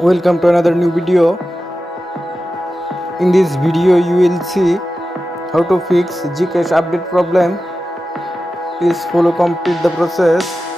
Welcome to another new video. In this video you will see how to fix GCash update problem. Please follow complete the process.